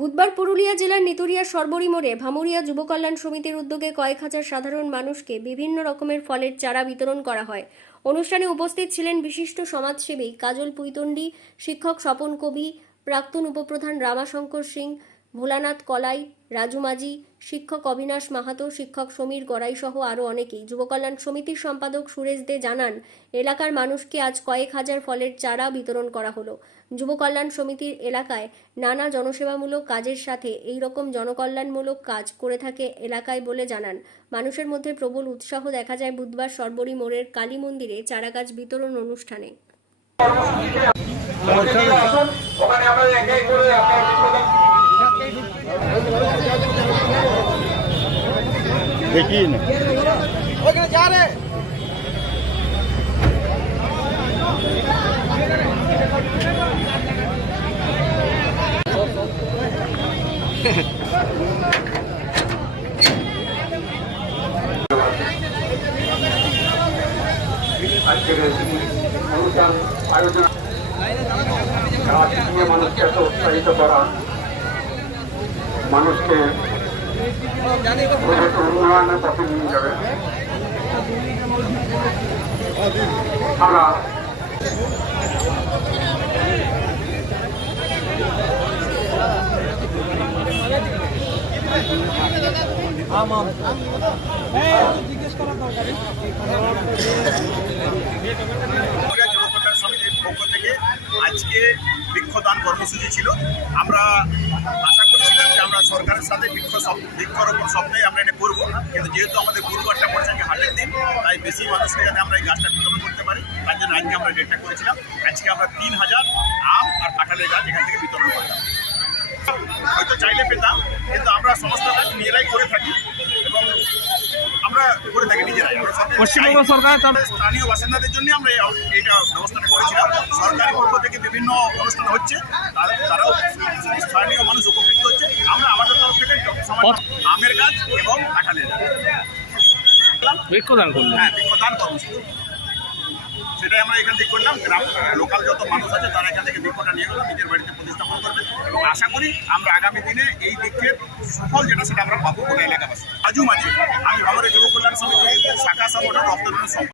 বুধবার পুরুলিয়া জেলার নিতুড়িয়া সরবরি মোড়ে ভামুরিয়া যুব কল্যাণ সমিতির উদ্যোগে কয়েক হাজার সাধারণ মানুষকে বিভিন্ন রকমের ফলের চারা বিতরণ করা হয়। অনুষ্ঠানে উপস্থিত ছিলেন বিশিষ্ট সমাজসেবী কাজল পুইতন্ডি, শিক্ষক স্বপন কবি, প্রাক্তন উপপ্রধান রামাশঙ্কর সিং, ভোলানাথ কলাই, রাজু মাঝি, শিক্ষক অবিনাশ মাহাতো, শিক্ষক সমীর গড়াই সহ আরও অনেকেই। যুব কল্যাণ সমিতির সম্পাদক সুরেশ দে জানান, এলাকার মানুষকে আজ কয়েক হাজার ফলের চারা বিতরণ করা হলো। যুব কল্যাণ সমিতির এলাকায় নানা জনসেবামূলক কাজের সাথে এই রকম জনকল্যাণমূলক কাজ করে থাকে এলাকায় বলে জানান। মানুষের মধ্যে প্রবল উৎসাহ দেখা যায় বুধবার সরবরি মোড়ের কালী মন্দিরে চারা গাছ বিতরণ অনুষ্ঠানে। देखिए ना जा रहे আজকের অনুষ্ঠান আয়োজন মানুষকে এত উৎসাহিত করা, মানুষকে উন্নয়নের পথে নিয়ে যাবে। আমরা জিজ্ঞেস করা দরকার সমিতির পক্ষ থেকে আজকে বৃক্ষদান কর্মসূচি ছিল। আমরা আশা করেছিলাম যে আমরা সরকারের সাথে বৃক্ষরোপণ সপ্তাহে আমরা এটা করবো, কিন্তু যেহেতু আমাদের গুরুবারটা পড়ছে আজকে হাটের দিন, তাই বেশি মানুষকে যাতে আমরা এই গাছটা বিতরণ করতে পারি তার জন্য আজকে আমরা ডেটটা করেছিলাম। আজকে আমরা 3000 আম আর কাঁঠালের গাছ এখান থেকে বিতরণ করলাম। হয়তো চাইলে পেতাম, কিন্তু আমরা সমস্ত কাজ নিজেরাই করে থাকি এবং আমরা করে থাকি নিজেরাই। পশ্চিমবঙ্গ সরকার স্থানীয় বাসিন্দাদের জন্য আমরা এইটা ব্যবস্থাটা করেছিলাম। সরকারের পক্ষ থেকে বিভিন্ন অনুষ্ঠান হচ্ছে, তারাও স্থানীয় মানুষ উপকৃত হচ্ছে। আমরা আমাদের তরফ থেকে আমের গাছ এবং কাঁঠালের গাছ বৃক্ষদান করলেন। হ্যাঁ, বৃক্ষদান কর্মসূচি সেটাই আমরা এখান থেকে করলাম। লোকাল যত মানুষ আছে তারা এখান থেকে বৃক্ষটা নিয়ে গেল, নিজের বাড়িতে প্রতিস্থাপন করবে এবং আশা করি আমরা আগামী দিনে এই বৃক্ষের সুফল যেটা সেটা আমরা পাবো কোনো এলাকাবাসী। রাজু মাঝি, আমি ভামুরিয়া যুব কল্যাণ সমিতির শাখা সংগঠন রক্তদান